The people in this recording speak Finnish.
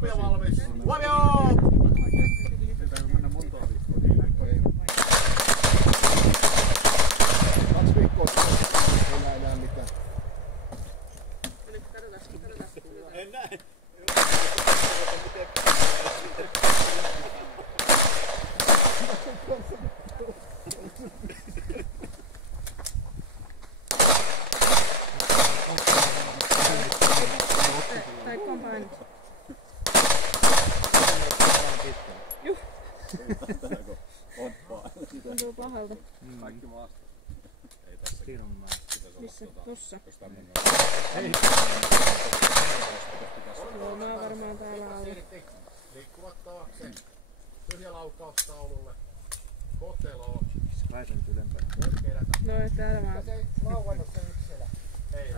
Tapio valmis. Huomioon! Kaksi viikkoa ei näe enää mitään. En näe. Tai kompain. Juh. Tuntuu pahalta. Kaikki maasta. Ei tässä. Missä? Tossa. Ei. Joo, mä oon varmaan täällä alla. Liikkuvat taakse. Tyhjä laukaustaululle. Koteloon. Kai sen ylempänä. No, täällä vaan. Ei.